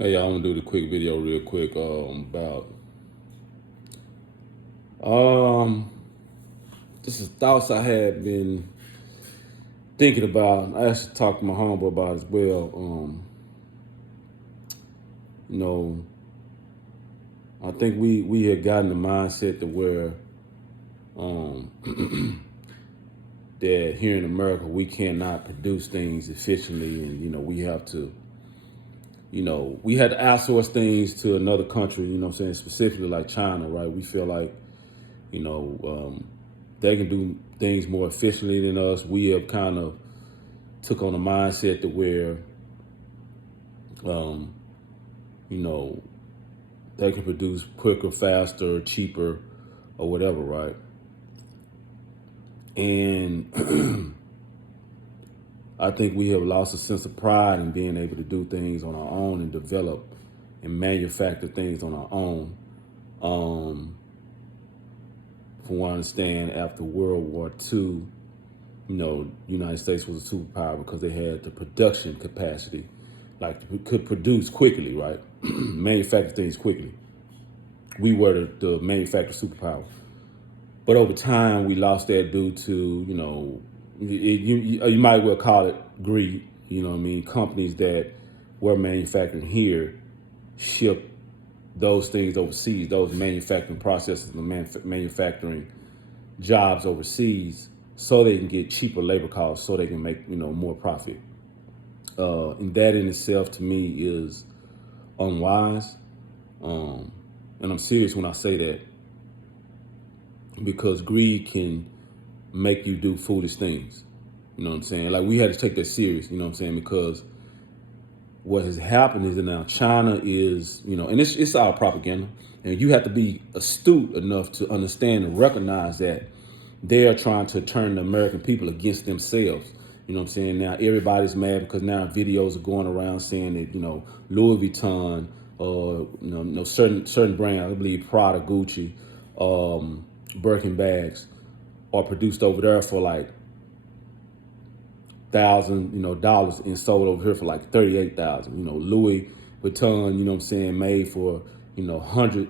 Hey, y'all, I'm gonna do the quick video real quick about um this is thoughts I had been thinking about. I actually talked to my homeboy about it as well. You know, I think we had gotten the mindset to where um that here in America we cannot produce things efficiently, and we have to we had to outsource things to another country. I'm saying, specifically like China, right? We feel like you know um, they can do things more efficiently than us. We have kind of took on a mindset to where um, you know they can produce quicker, faster, cheaper, or whatever, right? And I think we have lost a sense of pride in being able to do things on our own and develop and manufacture things on our own. From what I understand, after World War II, the United States was a superpower because they had the production capacity, like could produce quickly, right? Manufacture things quickly. We were the manufacturing superpower. But over time, we lost that due to, you might well call it greed. You know what I mean? Companies that were manufacturing here ship those things overseas, those manufacturing processes and manufacturing jobs overseas, so they can get cheaper labor costs, so they can make more profit. And that in itself, to me, is unwise. And I'm serious when I say that, because greed can make you do foolish things. You know what I'm saying? Like, we had to take that serious. You know what I'm saying? Because what has happened is that now China is, and it's all propaganda. And you have to be astute enough to understand and recognize that they are trying to turn the American people against themselves. You know what I'm saying? Now everybody's mad because now videos are going around saying that, Louis Vuitton or, certain brands, I believe Prada, Gucci, Birkin bags are produced over there for like $1,000, and sold over here for like 38,000. Louis Vuitton, made for $100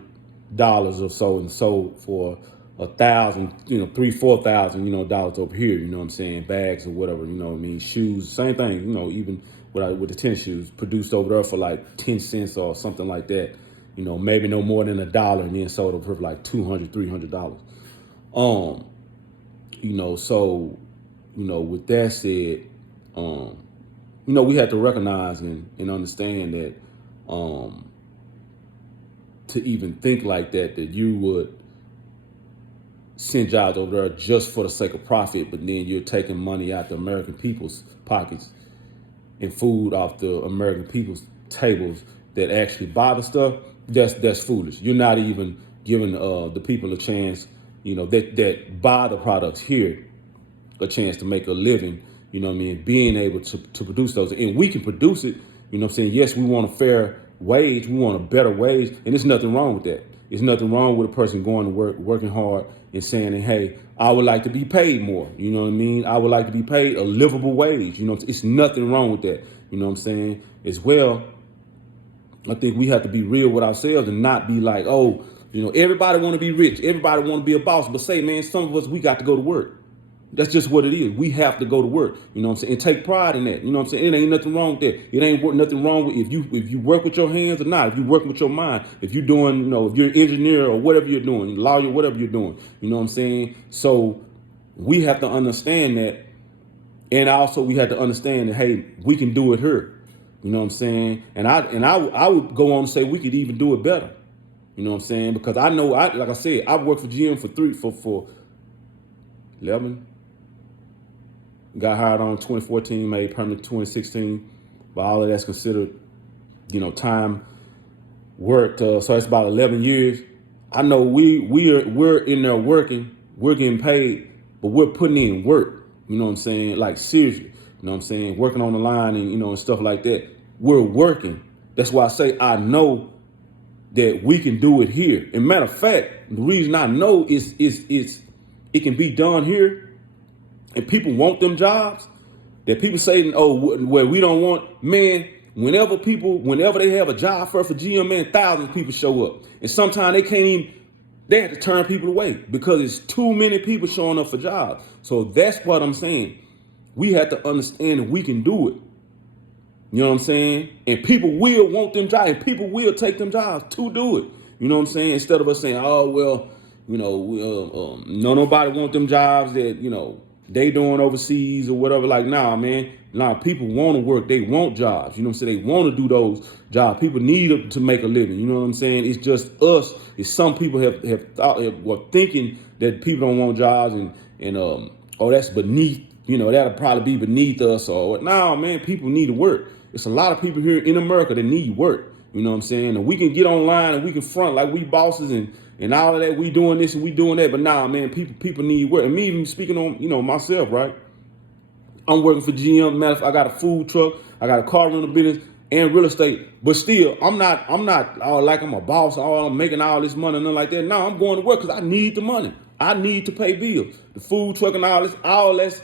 or so and sold for 1,000, 3,000, 4,000, dollars over here. Bags or whatever. Shoes, same thing. Even with the tennis shoes, produced over there for like 10 cents or something like that. Maybe no more than $1, and then sold over here for like $200, $300. So, with that said, we have to recognize and understand that to even think like that you would send jobs over there just for the sake of profit, but then you're taking money out the American people's pockets and food off the American people's tables that actually buy the stuff. That's foolish. You're not even giving the people a chance, that buy the products here, a chance to make a living, being able to produce those. And we can produce it, Yes, we want a fair wage, we want a better wage, and there's nothing wrong with that. There's nothing wrong with a person going to work, working hard, and saying, hey, I would like to be paid more. You know what I mean? I would like to be paid a livable wage. It's nothing wrong with that. You know what I'm saying? As well, I think we have to be real with ourselves and not be like, oh, everybody want to be rich. Everybody want to be a boss. But say, man, some of us, we got to go to work. That's just what it is. We have to go to work, and take pride in that. It ain't nothing wrong with that. It ain't nothing wrong with if you work with your hands or not, if you work with your mind, if you're doing, if you're an engineer or whatever you're doing, lawyer, whatever you're doing, So we have to understand that. And also we have to understand that, hey, we can do it here. And I would go on to say we could even do it better. Because I know, like I said, I've worked for GM for 11. Got hired on 2014, made permanent 2016. But all of that's considered, time worked. So it's about 11 years. I know we're in there working, we're getting paid, but we're putting in work. Like, seriously. Working on the line and and stuff like that. We're working. That's why I say I know that we can do it here. And matter of fact, the reason I know is it can be done here. And people want them jobs that people say, oh, well, we don't want. Man, whenever they have a job fair for GM, man, thousands of people show up. And sometimes they have to turn people away because it's too many people showing up for jobs. So that's what I'm saying. We have to understand that we can do it. You know what I'm saying? And people will want them jobs, and people will take them jobs to do it. You know what I'm saying? Instead of us saying, oh, well, no, nobody want them jobs that, they doing overseas or whatever. Like, nah, man. Nah, people want to work. They want jobs. You know what I'm saying? They want to do those jobs. People need to make a living. You know what I'm saying? It's just us. It's some people were thinking that people don't want jobs and that's beneath, that'll probably be beneath us. Or, nah, man, people need to work. It's a lot of people here in America that need work. You know what I'm saying? And we can get online and we can front like we bosses and all of that. We doing this and we doing that. But nah, man, people need work. And me even speaking on, myself, right? I'm working for GM. Matter of fact, I got a food truck. I got a car rental business and real estate. But still, I'm not like I'm a boss. I'm making all this money and nothing like that. No, I'm going to work because I need the money. I need to pay bills. The food truck and all that's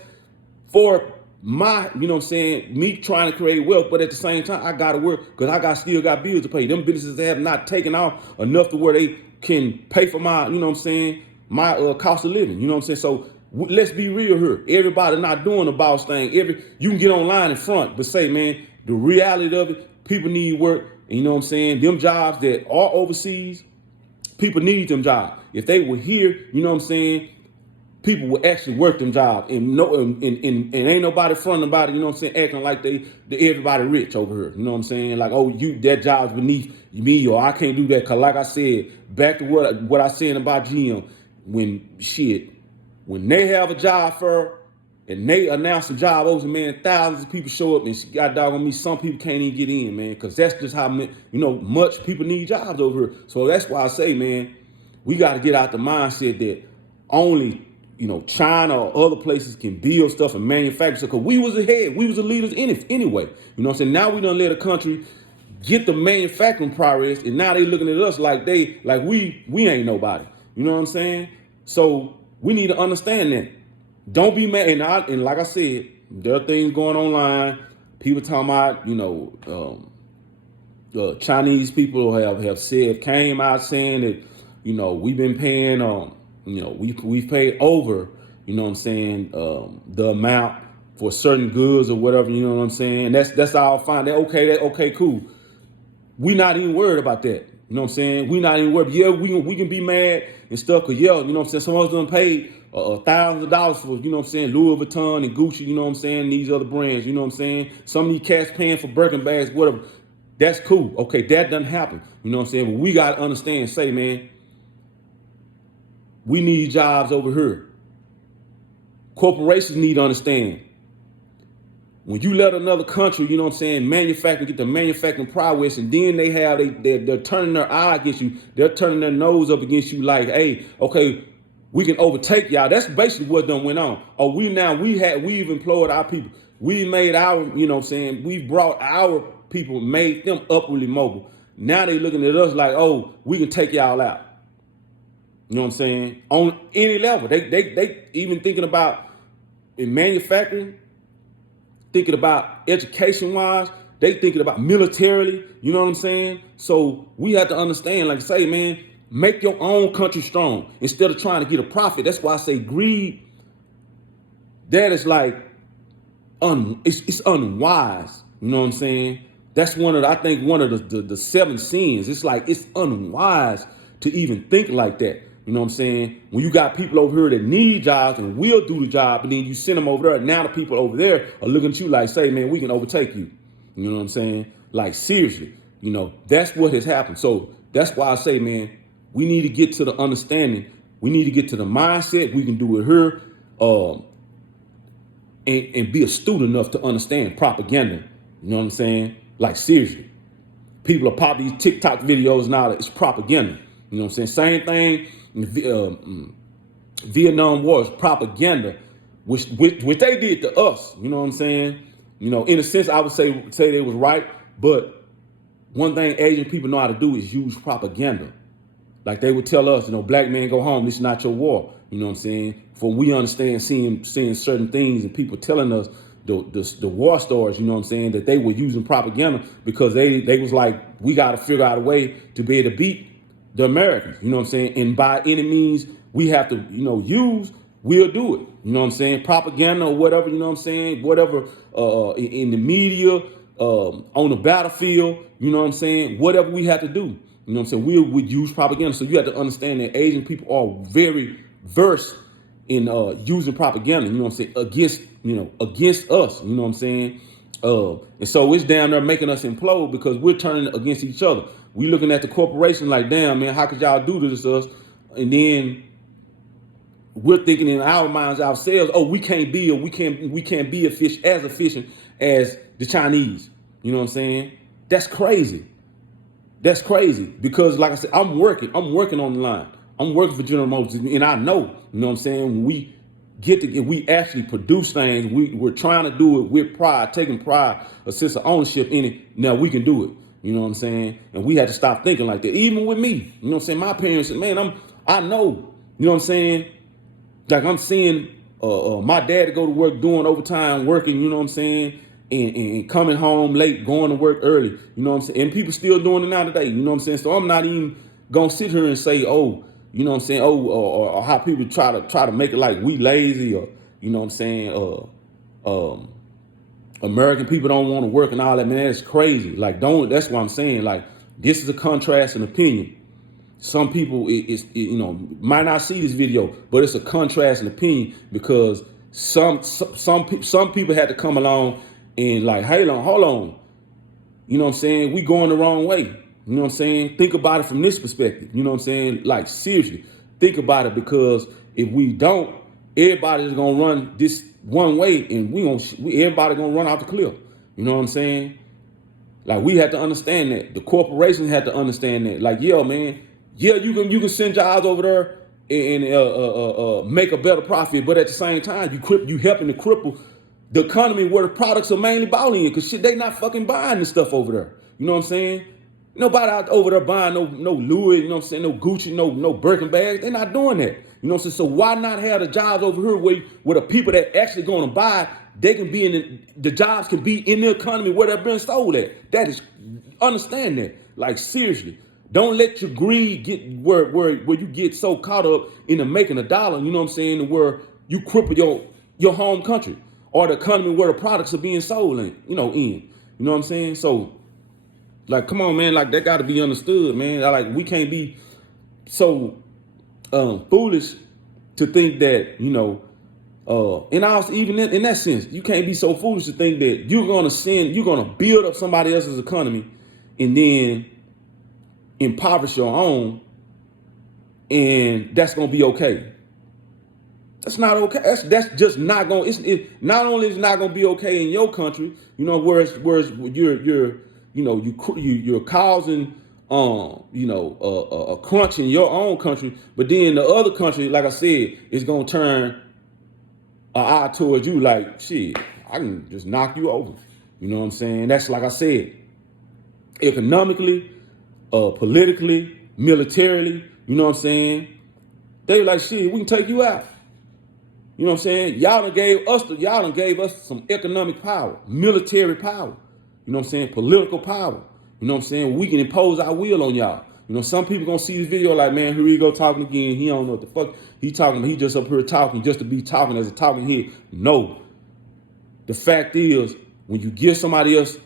for my, me trying to create wealth, but at the same time, I gotta work because I still got bills to pay. Them businesses have not taken off enough to where they can pay for my, my cost of living. You know what I'm saying? So let's be real here. Everybody not doing the boss thing. You can get online in front, but say, man, the reality of it, people need work. And you know what I'm saying? Them jobs that are overseas, people need them jobs. If they were here, you know what I'm saying? People will actually work them jobs and ain't nobody fronting about it, you know what I'm saying, acting like they everybody rich over here. You know what I'm saying? Like, oh, that job's beneath me, or I can't do that. Cause like I said, back to what I said about GM, when they have a job fair and they announce a job opening, man, thousands of people show up and God dog on me, some people can't even get in, man, because that's just how much people need jobs over here. So that's why I say, man, we got to get out the mindset that only China or other places can build stuff and manufacture. Because we was ahead. We was the leaders in it anyway. You know what I'm saying? Now we done let a country get the manufacturing progress, and now they looking at us like we ain't nobody. You know what I'm saying? So we need to understand that. Don't be mad. And like I said, there are things going online. People talking about, Chinese people came out saying that, we've been paying, we've paid over, you know what I'm saying, the amount for certain goods or whatever, you know what I'm saying? That's all fine. That okay, cool. We not even worried about that. You know what I'm saying? We not even worried. Yeah, we can be mad and stuff, cause you know what I'm saying, some of us done paid thousands of dollars for, you know what I'm saying, Louis Vuitton and Gucci, you know what I'm saying, these other brands, you know what I'm saying? Some of these cats paying for Birkin bags, whatever. That's cool. Okay, that doesn't happen. You know what I'm saying? But we gotta understand, say, man, we need jobs over here. Corporations need to understand. When you let another country, you know what I'm saying, get the manufacturing prowess, and then they're turning their eye against you. They're turning their nose up against you like, hey, okay, we can overtake y'all. That's basically what done went on. Oh, we've employed our people. We made our, you know what I'm saying, we've brought our people, made them upwardly mobile. Now they looking at us like, oh, we can take y'all out. You know what I'm saying? On any level. They even thinking about in manufacturing, thinking about education-wise, they thinking about militarily, you know what I'm saying? So we have to understand, like I say, man, make your own country strong instead of trying to get a profit. That's why I say greed, that is like, it's unwise, you know what I'm saying? That's one of the 7 sins. It's like, it's unwise to even think like that. You know what I'm saying? When you got people over here that need jobs and will do the job, and then you send them over there, and now the people over there are looking at you like, say, man, we can overtake you. You know what I'm saying? Like, seriously, that's what has happened. So that's why I say, man, we need to get to the understanding. We need to get to the mindset. We can do it here, and be astute enough to understand propaganda. You know what I'm saying? Like, seriously. People are popping these TikTok videos now that it's propaganda. You know what I'm saying? Same thing. Vietnam War is propaganda, which they did to us. You know what I'm saying? In a sense, I would say they was right. But one thing Asian people know how to do is use propaganda. Like they would tell us, black man, go home. This is not your war. You know what I'm saying? For we understand seeing certain things and people telling us, the war stars, you know what I'm saying, that they were using propaganda because they was like, we got to figure out a way to be able to beat the Americans, you know what I'm saying? And by any means we have to, use, we'll do it. You know what I'm saying? Propaganda or whatever, you know what I'm saying? Whatever in the media, on the battlefield, you know what I'm saying? Whatever we have to do, you know what I'm saying? We would use propaganda. So you have to understand that Asian people are very versed in using propaganda, you know what I'm saying, against us, you know what I'm saying? And so it's damn near making us implode because we're turning against each other. We looking at the corporation like, damn, man, how could y'all do this to us? And then we're thinking in our minds ourselves, oh, we can't be as efficient as the Chinese. You know what I'm saying? That's crazy. That's crazy because, like I said, I'm working on the line. I'm working for General Motors, and I know, you know what I'm saying, when we actually produce things, we're trying to do it with pride, taking pride, a sense of ownership in it. Now we can do it. You know what I'm saying? And we had to stop thinking like that. Even with me, you know what I'm saying? My parents said, man, I know, you know what I'm saying? Like I'm seeing my dad go to work doing overtime, working, you know what I'm saying? And coming home late, going to work early, you know what I'm saying? And people still doing it now today, you know what I'm saying? So I'm not even gonna sit here and say, oh, you know what I'm saying? Oh, or how people try to make it like we lazy or, you know what I'm saying? American people don't want to work and all that, man. That's crazy. Like, that's what I'm saying. Like, this is a contrast in opinion. Some people, might not see this video, but it's a contrast in opinion because some people had to come along and like, hey, hold on. You know what I'm saying? We going the wrong way. You know what I'm saying? Think about it from this perspective. You know what I'm saying? Like, seriously, think about it because if we don't, everybody's gonna run this one way, and everybody gonna run out the cliff. You know what I'm saying? Like, we had to understand that. The corporations had to understand that. Like, yo, man, yeah, you can send jobs over there and make a better profit, but at the same time, you helping to cripple the economy where the products are mainly bought in, because shit, they not fucking buying this stuff over there. You know what I'm saying? Nobody out over there buying no Louis, you know what I'm saying, no Gucci, no Birkin bags. They're not doing that. You know what I'm saying? So why not have the jobs over here where the people that actually going to buy, they can be the jobs can be in the economy where they're being sold at. That is, understand that. Like, seriously. Don't let your greed get where you get so caught up into making a dollar, you know what I'm saying, where you cripple your home country or the economy where the products are being sold in. You know what I'm saying? So, like, come on, man, like, that got to be understood, man. Like, we can't be so foolish to think that, and also even in that sense, you can't be so foolish to think that you're going to build up somebody else's economy and then impoverish your own, and that's going to be okay. That's not okay. That's just not going. Not only is it not going to be okay in your country, whereas you're causing a crunch in your own country, but then the other country, like I said, is going to turn an eye towards you like, shit, I can just knock you over. You know what I'm saying? That's, like I said, economically, politically, militarily, you know what I'm saying? They like, shit, we can take you out. You know what I'm saying? Y'all done gave us some economic power, military power, you know what I'm saying? Political power. You know what I'm saying? We can impose our will on y'all. Some people gonna see this video like, man, here he go talking again. He don't know what the fuck he talking about. He just up here talking just to be talking as a talking head. No. The fact is, when you give somebody else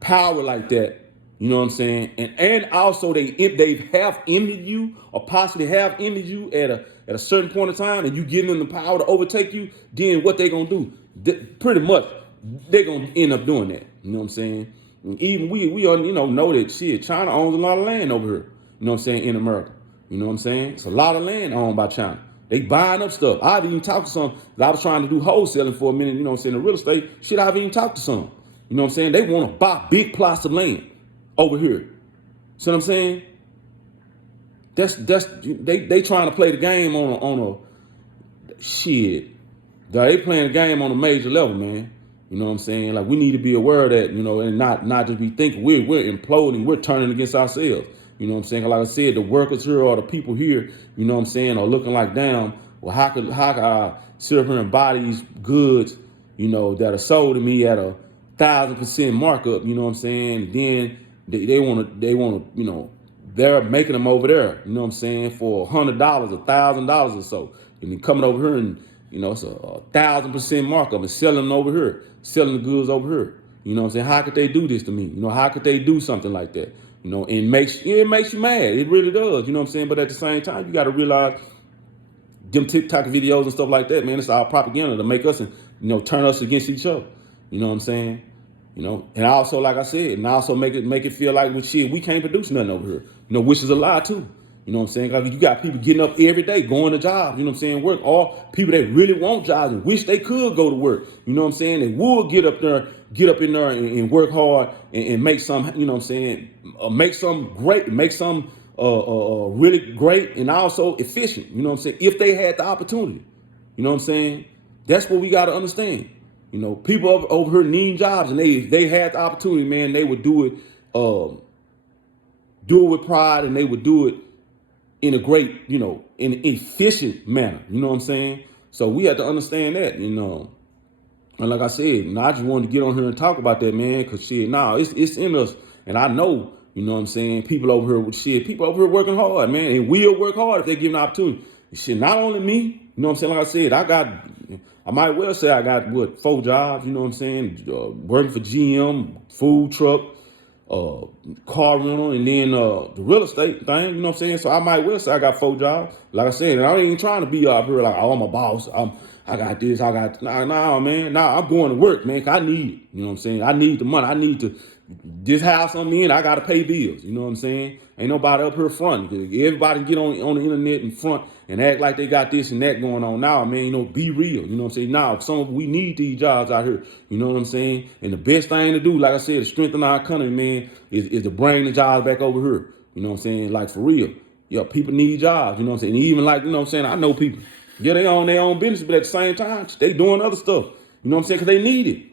power like that, you know what I'm saying? And also they have imaged you or possibly have imaged you at a certain point of time, and you give them the power to overtake you, then what they gonna do? Pretty much, they gonna end up doing that. You know what I'm saying? And even we know that shit, China owns a lot of land over here. You know what I'm saying? In America. You know what I'm saying? It's a lot of land owned by China. They buying up stuff. I've even talked to some. I was trying to do wholesaling for a minute, you know what I'm saying, in real estate. Shit, I've even talked to some. You know what I'm saying? They want to buy big plots of land over here. See what I'm saying? They trying to play the game on a shit. They playing the game on a major level, man. You know what I'm saying? Like, we need to be aware of that, and not just be thinking we're imploding, we're turning against ourselves. You know what I'm saying? Like I said, the workers here or the people here, you know what I'm saying, are looking like, damn, well, how could I sit up here and buy these goods that are sold to me at 1,000% markup, you know what I'm saying? Then they want to, they're making them over there, you know what I'm saying, for $100, $1,000 or so. And then coming over here and, it's a 1,000% markup and selling them over here, selling the goods over here. You know what I'm saying? How could they do this to me? How could they do something like that? And it makes you mad. It really does, you know what I'm saying? But at the same time, you got to realize them TikTok videos and stuff like that, man, it's all propaganda to make us, turn us against each other. You know what I'm saying? And also, like I said, and also make it feel like, well, shit, we can't produce nothing over here. Which is a lie too. You know what I'm saying? Like, you got people getting up every day, going to jobs, you know what I'm saying, work. All people that really want jobs and wish they could go to work. You know what I'm saying? They would get up in there and work hard and make some, you know what I'm saying, make some great, make some really great and also efficient. You know what I'm saying? If they had the opportunity. You know what I'm saying? That's what we got to understand. People over here need jobs, and they had the opportunity, man. They would do it with pride, and they would do it in a great, in an efficient manner. You know what I'm saying? So we have to understand that, And like I said, I just wanted to get on here and talk about that, man, because it's in us. And I know, you know what I'm saying, people over here working hard, man, and will work hard if they give an opportunity. Shit, not only me, you know what I'm saying, like I said, I might well say I got, 4 jobs, you know what I'm saying, working for GM, food truck, car rental, and then the real estate thing, you know what I'm saying? So I might well say I got 4 jobs. Like I said, and I ain't even trying to be up here like, oh, I'm a boss. I got this, nah, man. Nah, I'm going to work, man, 'cause I need it. You know what I'm saying? I need the money. I need to, this house I'm in, I got to pay bills. You know what I'm saying? Ain't nobody up here fronting. Everybody get on the internet and front and act like they got this and that going on. Now, man, be real. You know what I'm saying? Now, we need these jobs out here. You know what I'm saying? And the best thing to do, like I said, to strengthen our economy, man, is to bring the jobs back over here. You know what I'm saying? Like, for real. Yeah, people need jobs. You know what I'm saying? And even like, you know what I'm saying? I know people. Yeah, they own their own business, but at the same time, they doing other stuff. You know what I'm saying? Because they need it.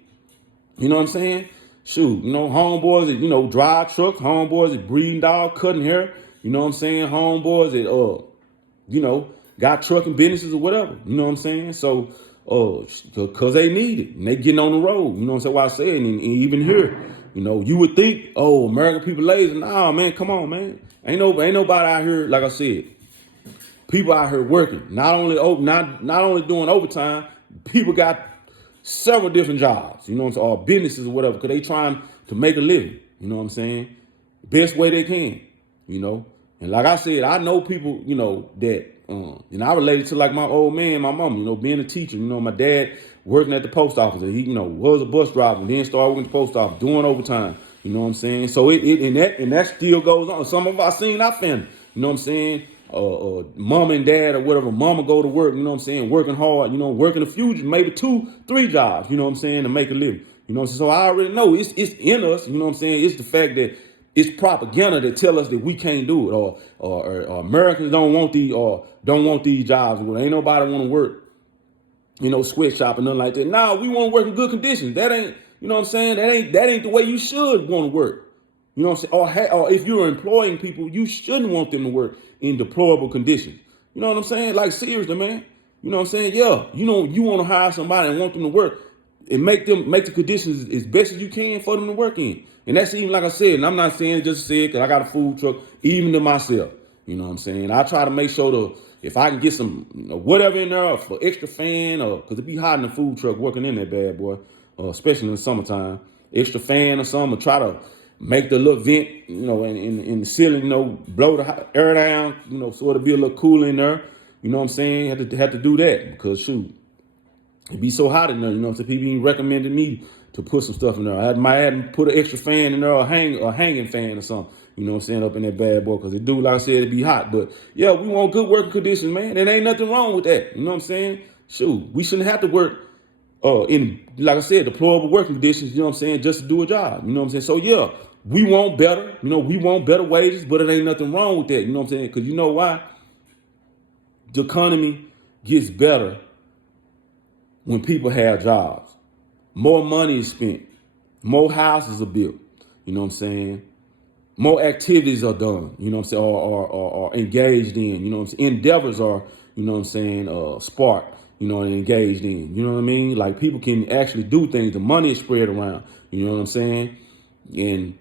You know what I'm saying? Shoot, homeboys that, drive trucks, homeboys that breeding dog, cutting hair. You know what I'm saying? Homeboys that, got trucking businesses or whatever. You know what I'm saying? So, because they need it and they getting on the road. You know what I'm saying? What I said, and even here, you would think, oh, American people lazy. Nah, man, come on, man. Ain't nobody out here, like I said. People out here working, not only doing overtime. People got several different jobs, you know what I'm saying, or businesses or whatever, because they trying to make a living. You know what I'm saying? Best way they can, And like I said, I know people, that, I related to like my old man, my mom, being a teacher. My dad working at the post office. He, was a bus driver and then started working at the post office, doing overtime. You know what I'm saying? So that still goes on. Some of us seen our family, you know what I'm saying? Mom and dad or whatever, mama go to work, you know what I'm saying, working hard, working a few, maybe 2, 3 jobs, you know what I'm saying, to make a living. You know what I'm saying? So I already know it's in us, you know what I'm saying? It's the fact that it's propaganda that tell us that we can't do it, or Americans don't want these jobs. Well, ain't nobody want to work, sweatshop and nothing like that. Nah, we want to work in good conditions. That ain't, you know what I'm saying? That ain't the way you should want to work. You know what I'm saying? Or if you're employing people, you shouldn't want them to work in deplorable conditions. You know what I'm saying? Like, seriously, man. You know what I'm saying? Yeah, you want to hire somebody and want them to work and make the conditions as best as you can for them to work in. And that's even, like I said, and I'm not saying just say it because I got a food truck, even to myself. You know what I'm saying? I try to make sure if I can get some whatever in there for extra fan, or because it be hot in the food truck working in that bad boy, especially in the summertime, extra fan or something, or try to make the little vent, in the ceiling, blow the air down, so it'll be a little cool in there. You know what I'm saying? Have to do that because, shoot, it be so hot in there. You know what I'm saying? People even recommended me to put some stuff in there. I might have put an extra fan in there, or hanging fan or something. You know what I'm saying? Up in that bad boy, because it do, like I said, it be hot. But yeah, we want good working conditions, man. And ain't nothing wrong with that. You know what I'm saying? Shoot, we shouldn't have to work in, like I said, deplorable working conditions. You know what I'm saying? Just to do a job. You know what I'm saying? So yeah. We want better, we want better wages, but it ain't nothing wrong with that. You know what I'm saying? Because you know why? The economy gets better when people have jobs. More money is spent. More houses are built. You know what I'm saying? More activities are done, you know what I'm saying, or engaged in, you know what I'm saying? Endeavors are, you know what I'm saying, sparked. and engaged in. You know what I mean? Like people can actually do things. The money is spread around. You know what I'm saying? And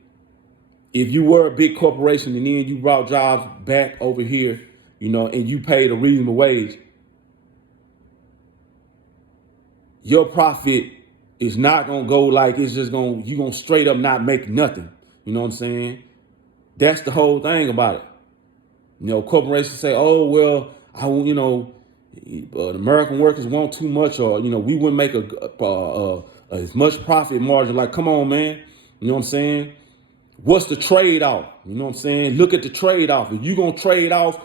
if you were a big corporation and then you brought jobs back over here, and you paid a reasonable wage, your profit is not gonna go like it's just you gonna straight up not make nothing. You know what I'm saying? That's the whole thing about it. Corporations say, oh, well, the American workers want too much, or, we wouldn't make as much profit margin. Like, come on, man. You know what I'm saying? What's the trade-off? You know what I'm saying? Look at the trade-off. If you're going to trade off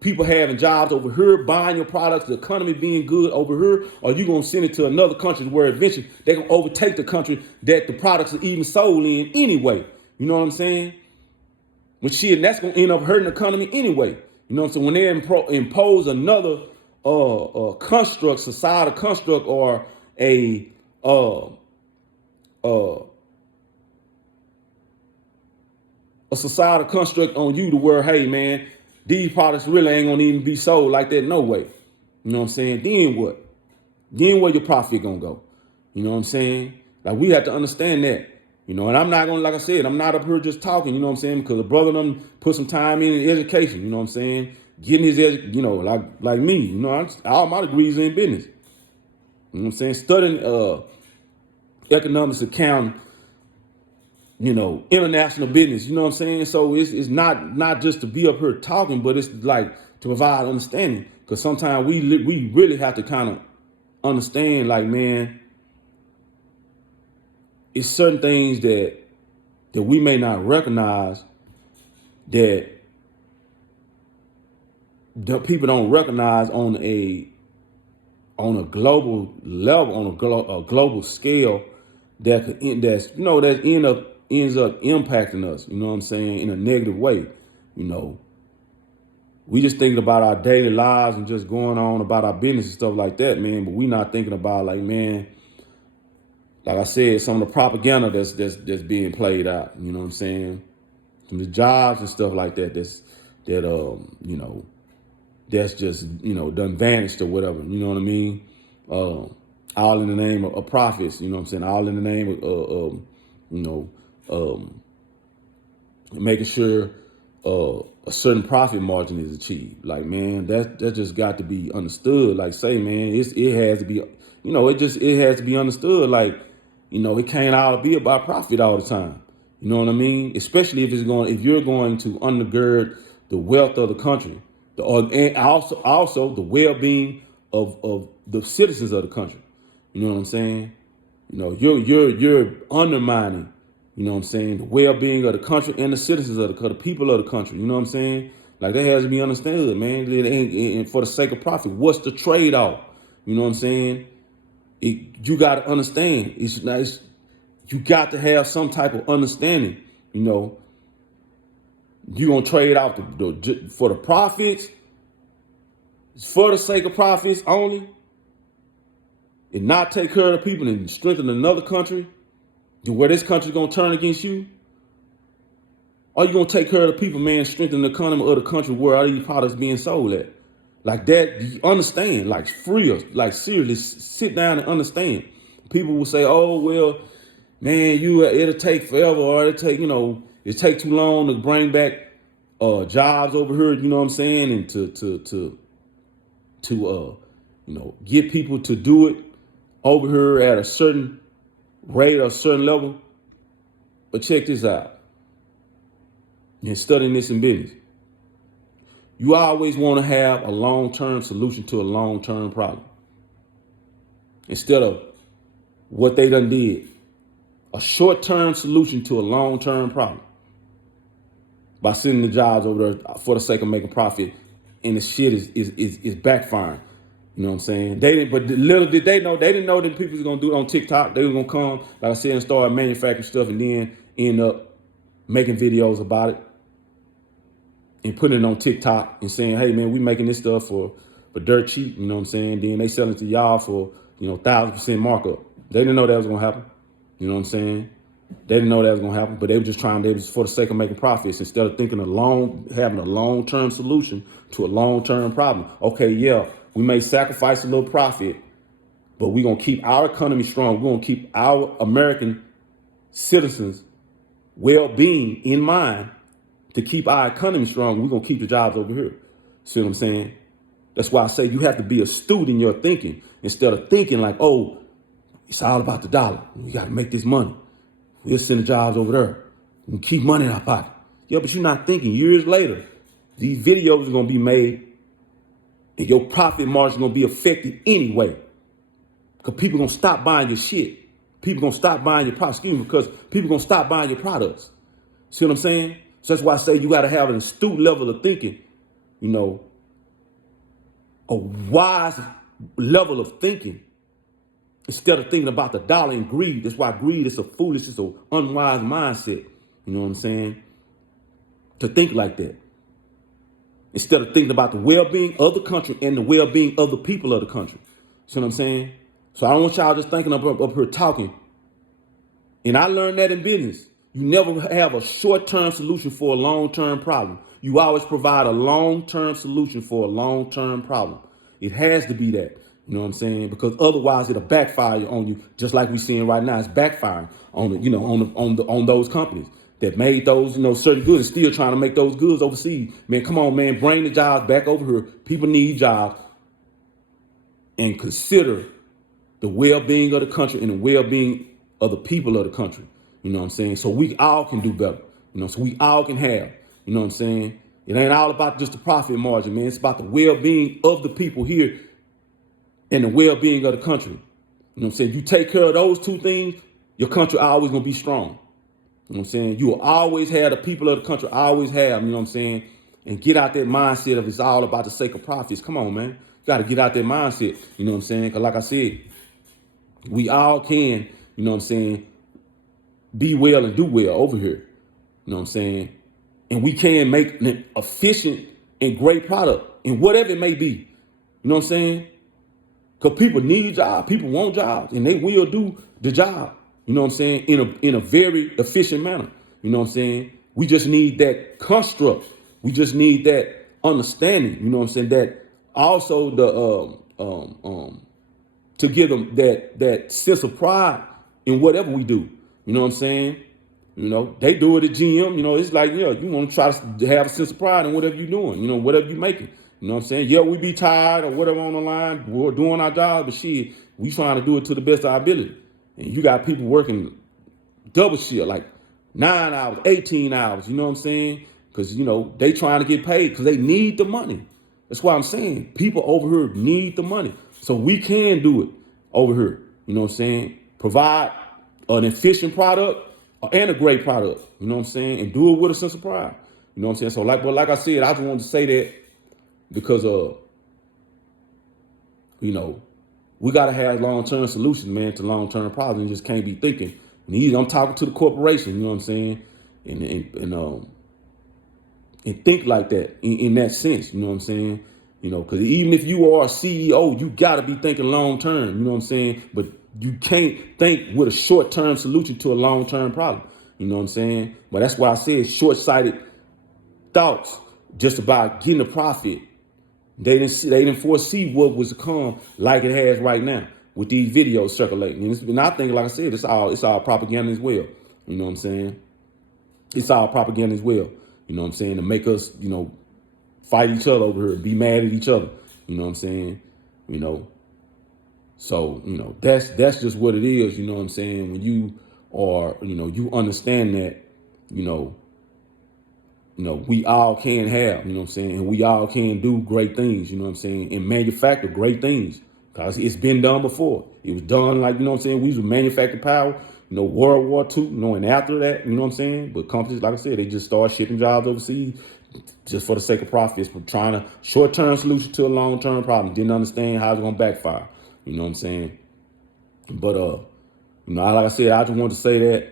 people having jobs over here, buying your products, the economy being good over here, or you going to send it to another country where eventually they're going to overtake the country that the products are even sold in anyway. You know what I'm saying? When shit, that's going to end up hurting the economy anyway. You know what I'm saying? When they impose another construct, societal construct, or a societal construct on you to where, hey, man, these products really ain't gonna even be sold like that, no way. You know what I'm saying? Then what? Then where your profit gonna go? You know what I'm saying? Like, we have to understand that. And I'm not gonna, like I said, I'm not up here just talking, you know what I'm saying? Because the brother done put some time in education, you know what I'm saying? Getting his, like me, all my degrees in business. You know what I'm saying? Studying economics, accounting, international business, you know what I'm saying? So it's not just to be up here talking, but it's like to provide understanding. Because sometimes we really have to kind of understand, like, man, it's certain things that we may not recognize, that the people don't recognize on a global level, on a global scale, that ends up impacting us. You know what I'm saying? In a negative way. We just thinking about our daily lives and just going on about our business and stuff like that, man. But we not thinking about, like, man, like I said, some of the propaganda that's being played out. You know what I'm saying? Some of the jobs and stuff like that. That's just, done vanished or whatever. You know what I mean? All in the name of profits. You know what I'm saying? All in the name of making sure a certain profit margin is achieved. Like, man, that just got to be understood. Like, say, man, it has to be, it has to be understood. Like, it can't all be about profit all the time. You know what I mean? Especially if you're going to undergird the wealth of the country, and also the well-being of the citizens of the country. You know what I'm saying? You're undermining, you know what I'm saying, the well-being of the country and the citizens of the people of the country. You know what I'm saying? Like, that has to be understood, man. And for the sake of profit, what's the trade-off? You know what I'm saying? You got to understand. You got to have some type of understanding. You're going to trade out for the profits, for the sake of profits only, and not take care of the people and strengthen another country, to where this country's going to turn against you? Or you going to take care of the people, man, strengthen the economy of the country where all these products being sold at? Like, that, you understand, like, like, seriously, sit down and understand. People will say, oh, well, man, it'll take forever, or it take too long to bring back jobs over here, you know what I'm saying? And to get people to do it over here at a certain rate or a certain level. But check this out. And studying this in business, you always want to have a long-term solution to a long-term problem, instead of what they done did, a short-term solution to a long-term problem, by sending the jobs over there for the sake of making profit, and the shit is backfiring. You know what I'm saying? But little did they know, they didn't know that people was gonna do it on TikTok. They were gonna come, like I said, and start manufacturing stuff, and then end up making videos about it and putting it on TikTok and saying, hey, man, we making this stuff for dirt cheap. You know what I'm saying? Then they selling it to y'all for 1,000% markup. They didn't know that was gonna happen. You know what I'm saying? They didn't know that was gonna happen, but they were just trying. They was for the sake of making profits, instead of having a long-term solution to a long-term problem. Okay, yeah, We may sacrifice a little profit, but we're going to keep our economy strong. We're going to keep our American citizens' well-being in mind to keep our economy strong. We're going to keep the jobs over here. See what I'm saying? That's why I say you have to be astute in your thinking instead of thinking like, oh, it's all about the dollar. We got to make this money. We'll send the jobs over there. We keep money in our pocket. Yeah, but you're not thinking years later, these videos are going to be made and your profit margin is going to be affected anyway. Because people going to stop buying your shit. People going to stop buying your products. Excuse me, because people going to stop buying your products. See what I'm saying? So that's why I say you got to have an astute level of thinking, you know, a wise level of thinking instead of thinking about the dollar and greed. That's why greed is a foolish, it's an unwise mindset. You know what I'm saying? To think like that. Instead of thinking about the well-being of the country and the well-being of the people of the country. See what I'm saying? So I don't want y'all just thinking up here talking. And I learned that in business. You never have a short-term solution for a long-term problem. You always provide a long-term solution for a long-term problem. It has to be that. You know what I'm saying? Because otherwise it'll backfire on you, just like we're seeing right now. It's backfiring on the, you know, on those companies that made those, you know, certain goods and still trying to make those goods overseas. Man, come on, man, bring the jobs back over here. People need jobs. And consider the well-being of the country and the well-being of the people of the country. You know what I'm saying? So we all can do better. You know, so we all can have. You know what I'm saying? It ain't all about just the profit margin, man. It's about the well-being of the people here and the well-being of the country. You know what I'm saying? You take care of those two things, your country always gonna be strong. You know what I'm saying? You will always have the people of the country, always have, you know what I'm saying? And get out that mindset of it's all about the sake of profits. Come on, man. You gotta get out that mindset. You know what I'm saying? Because like I said, we all can, you know what I'm saying, be well and do well over here. You know what I'm saying? And we can make an efficient and great product and whatever it may be. You know what I'm saying? Because people need jobs, people want jobs, and they will do the job. You know what I'm saying? In a very efficient manner. You know what I'm saying? We just need that construct. We just need that understanding. You know what I'm saying? That also to give them that sense of pride in whatever we do. You know what I'm saying? You know, they do it at GM. You know, it's like, yeah, you want to try to have a sense of pride in whatever you're doing, you know, whatever you're making. You know what I'm saying? Yeah, we be tired or whatever on the line. We're doing our job, but shit, we trying to do it to the best of our ability. And you got people working double shift, like 9 hours, 18 hours, you know what I'm saying? Because, you know, they trying to get paid because they need the money. That's why I'm saying people over here need the money. So we can do it over here. You know what I'm saying? Provide an efficient product and a great product. You know what I'm saying? And do it with a sense of pride. You know what I'm saying? So like I said, I just wanted to say that because, you know, we got to have long-term solutions, man, to long-term problems. You just can't be thinking. And I'm talking to the corporation, you know what I'm saying? And think like that in that sense, you know what I'm saying? You know, because even if you are a CEO, you got to be thinking long-term, you know what I'm saying? But you can't think with a short-term solution to a long-term problem, you know what I'm saying? But that's why I said short-sighted thoughts just about getting a profit. They didn't foresee what was to come like it has right now with these videos circulating. And I think, like I said, it's all propaganda as well. You know what I'm saying? It's all propaganda as well. You know what I'm saying? To make us, you know, fight each other over here, be mad at each other. You know what I'm saying? You know. So, you know, that's just what it is. You know what I'm saying? When you are, you know, you understand that, you know, we all can have, you know what I'm saying? And we all can do great things, you know what I'm saying? And manufacture great things because it's been done before. It was done like, you know what I'm saying? We used to manufacture power, you know, World War II, you know, and after that, you know what I'm saying? But companies, like I said, they just start shipping jobs overseas just for the sake of profits, but trying a short-term solution to a long-term problem. Didn't understand how it's going to backfire, you know what I'm saying? But, you know, like I said, I just wanted to say that.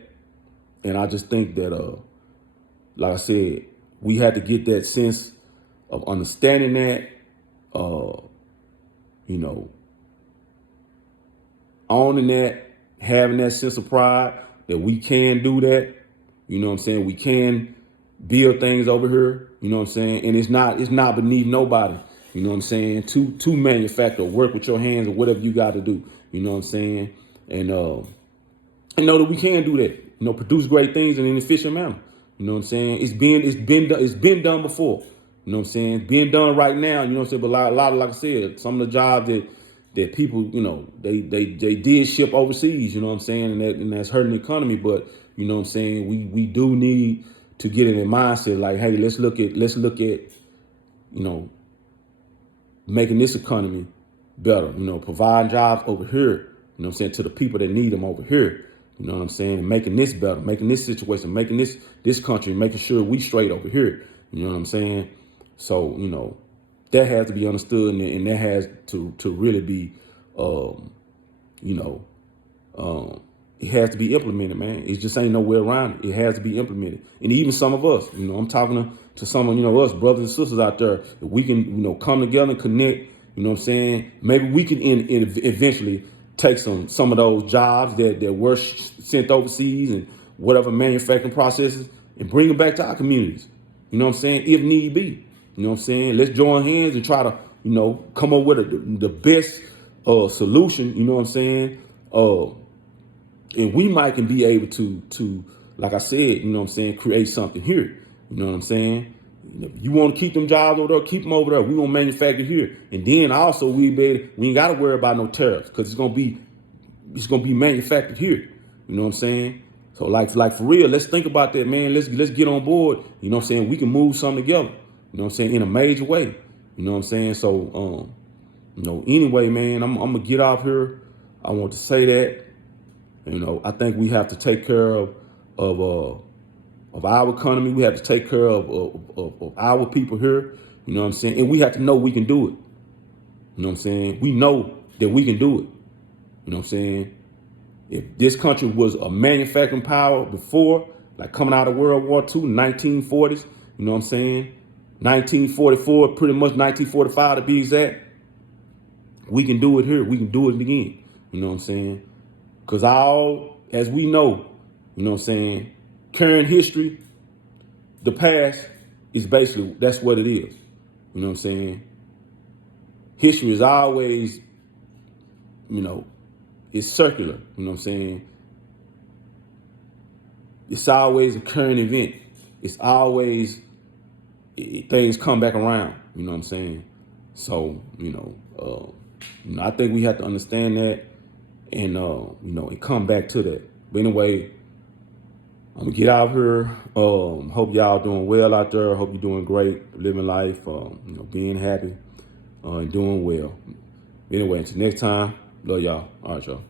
And I just think that, like I said, we had to get that sense of understanding that, you know, owning that, having that sense of pride that we can do that. You know what I'm saying? We can build things over here. You know what I'm saying? And it's not beneath nobody. You know what I'm saying? To manufacture, work with your hands or whatever you got to do. You know what I'm saying? And know that we can do that. You know, produce great things in an efficient manner. You know what I'm saying? It's been done before. You know what I'm saying? It's being done right now. You know what I'm saying? But a lot of, like I said, some of the jobs that people, you know, they did ship overseas. You know what I'm saying? And that's hurting the economy. But you know what I'm saying? We do need to get in a mindset like, hey, let's look at you know, making this economy better, you know, providing jobs over here, you know what I'm saying, to the people that need them over here, you know what I'm saying, and making this better, making this situation, making this country, making sure we straight over here, you know what I'm saying? So, you know, that has to be understood, and that has to really be, you know, it has to be implemented, man. It just ain't no way around it. It has to be implemented. And even some of us, you know, I'm talking to some of, you know, us brothers and sisters out there, if we can, you know, come together and connect, you know what I'm saying? Maybe we can eventually take some of those jobs that were sent overseas and whatever manufacturing processes and bring them back to our communities. You know what I'm saying? If need be. You know what I'm saying? Let's join hands and try to, you know, come up with the best solution, you know what I'm saying? And we might can be able to, like I said, you know what I'm saying, create something here. You know what I'm saying? You want to keep them jobs over there, keep them over there. We gonna manufacture here, and then also we ain't got to worry about no tariffs because it's gonna be manufactured here. You know what I'm saying? So like for real, let's think about that, man. Let's get on board. You know what I'm saying? We can move something together. You know what I'm saying? In a major way. You know what I'm saying? So you know, anyway, man, I'm gonna get off here. I want to say that. You know, I think we have to take care of our economy. We have to take care of our people here. You know what I'm saying? And we have to know we can do it. You know what I'm saying? We know that we can do it. You know what I'm saying? If this country was a manufacturing power before, like coming out of World War II, 1940s, you know what I'm saying? 1944, pretty much 1945 to be exact. We can do it here. We can do it again. You know what I'm saying? Because as we know, you know what I'm saying, current history, the past is basically, that's what it is. You know what I'm saying? History is always, you know, it's circular. You know what I'm saying? It's always a current event. It's always, things come back around. You know what I'm saying? So, you know, I think we have to understand that and, you know, and come back to that. But anyway, I'm gonna get out here. Hope y'all doing well out there. Hope you're doing great, living life, you know, being happy, and doing well. Anyway, until next time, love y'all. All right, y'all.